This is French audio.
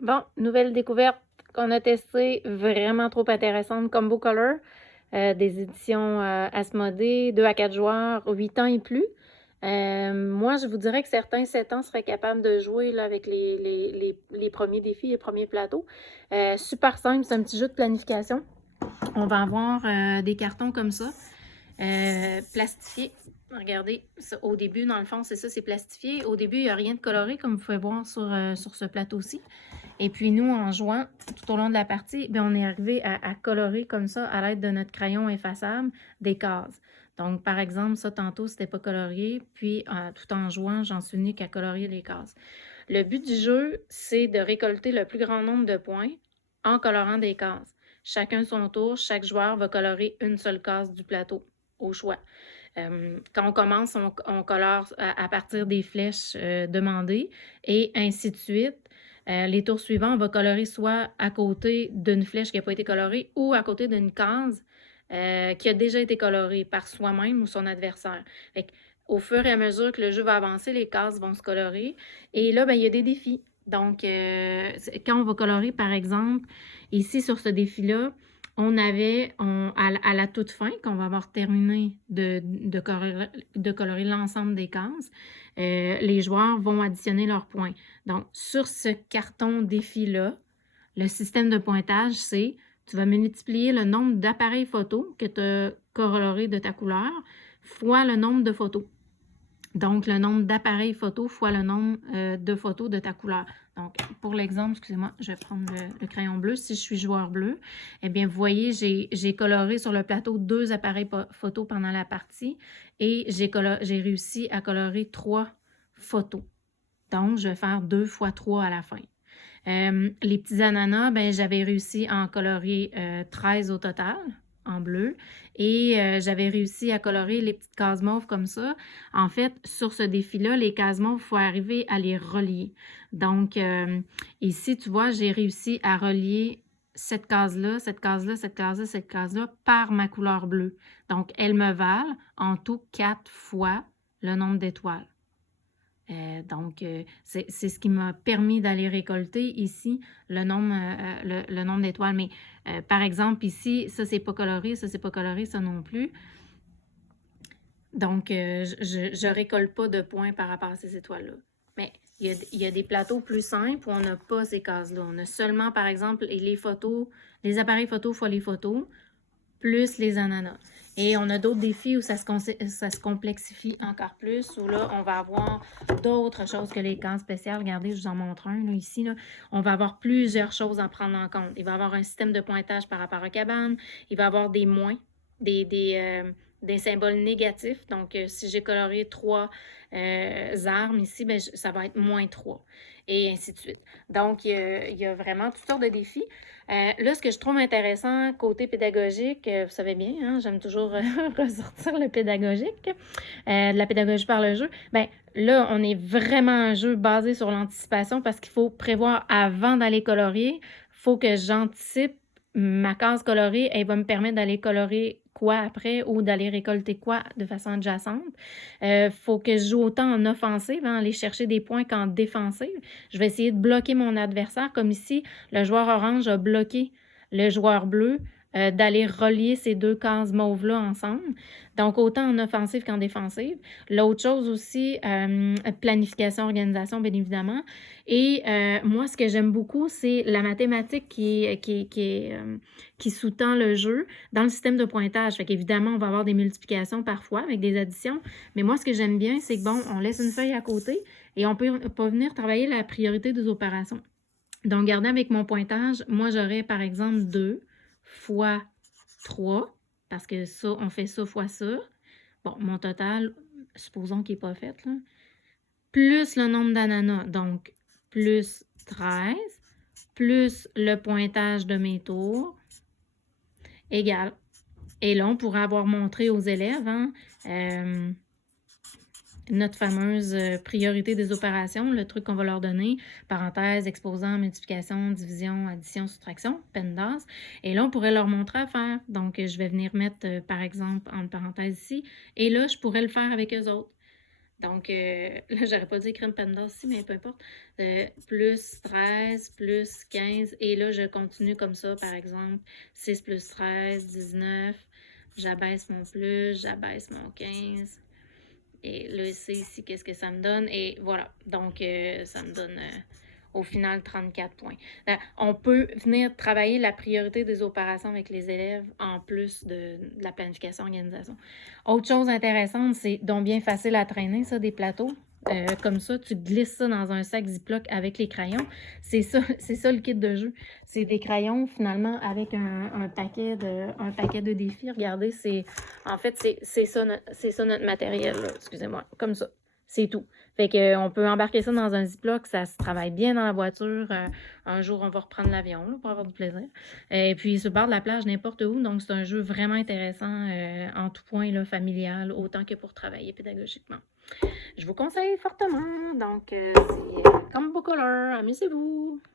Bon, nouvelle découverte qu'on a testée, vraiment trop intéressante, Combo Color, des éditions Asmodée, 2 à 4 joueurs, 8 ans et plus. Moi, je vous dirais que certains 7 ans seraient capables de jouer là, avec les premiers défis, les premiers plateaux. Super simple, c'est un petit jeu de planification. On va avoir des cartons comme ça, plastifiés. Regardez, ça, au début, dans le fond, c'est ça, c'est plastifié. Au début, il n'y a rien de coloré, comme vous pouvez voir sur ce plateau-ci. Et puis nous, en jouant tout au long de la partie, bien, on est arrivé à colorer comme ça, à l'aide de notre crayon effaçable, des cases. Donc, par exemple, ça, tantôt, c'était pas colorié, puis tout en jouant, j'en suis venue qu'à colorier les cases. Le but du jeu, c'est de récolter le plus grand nombre de points en colorant des cases. Chacun son tour, chaque joueur va colorer une seule case du plateau, au choix. Quand on commence, on colore à partir des flèches demandées et ainsi de suite. Les tours suivants, on va colorer soit à côté d'une flèche qui n'a pas été colorée ou à côté d'une case qui a déjà été colorée par soi-même ou son adversaire. Fait que, au fur et à mesure que le jeu va avancer, les cases vont se colorer. Et là, ben, il y a des défis. Donc, quand on va colorer, par exemple, ici sur ce défi-là, on avait, à la toute fin, quand on va avoir terminé de colorer l'ensemble des cases, les joueurs vont additionner leurs points. Donc, sur ce carton défi-là, le système de pointage, c'est tu vas multiplier le nombre d'appareils photo que tu as coloré de ta couleur fois le nombre de photos. Donc, le nombre d'appareils photo fois le nombre de photos de ta couleur. Donc, pour l'exemple, excusez-moi, je vais prendre le crayon bleu. Si je suis joueur bleu, eh bien, vous voyez, j'ai coloré sur le plateau 2 appareils photo pendant la partie et j'ai réussi à colorer 3 photos. Donc, je vais faire 2 fois 3 à la fin. Les petits ananas, ben, j'avais réussi à en colorer 13 au total, en bleu. Et j'avais réussi à colorer les petites cases mauves comme ça. En fait, sur ce défi-là, les cases mauves, il faut arriver à les relier. Donc, ici, tu vois, j'ai réussi à relier cette case-là, cette case-là, cette case-là, cette case-là par ma couleur bleue. Donc, elles me valent en tout 4 fois le nombre d'étoiles. Donc, c'est ce qui m'a permis d'aller récolter ici le nombre d'étoiles. Mais par exemple, ici, ça, c'est pas coloré, ça, c'est pas coloré, ça non plus. Donc, je ne récolte pas de points par rapport à ces étoiles-là. Mais il y a des plateaux plus simples où on n'a pas ces cases-là. On a seulement, par exemple, les photos, les appareils photos fois les photos, plus les ananas. Et on a d'autres défis où ça se complexifie encore plus, où là, on va avoir d'autres choses que les camps spéciaux. Regardez, je vous en montre un là, ici. Là. On va avoir plusieurs choses à prendre en compte. Il va y avoir un système de pointage par rapport à cabane. Il va y avoir des moins, des symboles négatifs. Donc, si j'ai coloré 3 armes ici, ben, ça va être moins 3. Et ainsi de suite. Donc, il y a vraiment toutes sortes de défis. Là, ce que je trouve intéressant côté pédagogique, vous savez bien, hein, j'aime toujours ressortir le pédagogique, de la pédagogie par le jeu. Bien, là, on est vraiment un jeu basé sur l'anticipation parce qu'il faut prévoir avant d'aller colorier. Il faut que j'anticipe ma case colorée, elle va me permettre d'aller colorer quoi après ou d'aller récolter quoi de façon adjacente. Faut que je joue autant en offensive, hein, aller chercher des points qu'en défensive. Je vais essayer de bloquer mon adversaire, comme ici, le joueur orange a bloqué le joueur bleu d'aller relier ces deux cases mauves-là ensemble. Donc, autant en offensive qu'en défensive. L'autre chose aussi, planification, organisation, bien évidemment. Et moi, ce que j'aime beaucoup, c'est la mathématique qui sous-tend le jeu dans le système de pointage. Fait qu'évidemment, on va avoir des multiplications parfois avec des additions. Mais moi, ce que j'aime bien, c'est que, bon, on laisse une feuille à côté et on peut venir travailler la priorité des opérations. Donc, regardez avec mon pointage, moi, j'aurais, par exemple, 2 fois 3, parce que ça, on fait ça fois ça. Bon, mon total, supposons qu'il n'est pas fait, là. Plus le nombre d'ananas, donc plus 13, plus le pointage de mes tours, égale. Et là, on pourrait avoir montré aux élèves, hein, notre fameuse priorité des opérations, le truc qu'on va leur donner, parenthèse, exposant, multiplication, division, addition, soustraction, PEMDAS. Et là, on pourrait leur montrer à faire. Donc, je vais venir mettre, par exemple, entre parenthèses ici. Et là, je pourrais le faire avec eux autres. Donc, là, j'aurais pas dit crème pandas ici, mais peu importe. Plus 13, plus 15. Et là, je continue comme ça, par exemple. 6 plus 13, 19. J'abaisse mon plus, j'abaisse mon 15. Et là, ici, qu'est-ce que ça me donne? Et voilà. Donc, ça me donne au final 34 points. On peut venir travailler la priorité des opérations avec les élèves en plus de la planification organisation. Autre chose intéressante, c'est donc bien facile à traîner, ça, des plateaux. Comme ça, tu glisses ça dans un sac Ziploc avec les crayons. C'est ça le kit de jeu. C'est des crayons, finalement, avec un paquet de défis. Regardez, en fait, c'est ça notre matériel, là. Excusez-moi, comme ça. C'est tout. Fait qu'on peut embarquer ça dans un Ziploc, ça se travaille bien dans la voiture. Un jour, on va reprendre l'avion là, pour avoir du plaisir. Et puis, sur le bord de la plage, n'importe où. Donc, c'est un jeu vraiment intéressant en tout point, là, familial, autant que pour travailler pédagogiquement. Je vous conseille fortement. Donc, c'est comme Combo Color. Amusez-vous!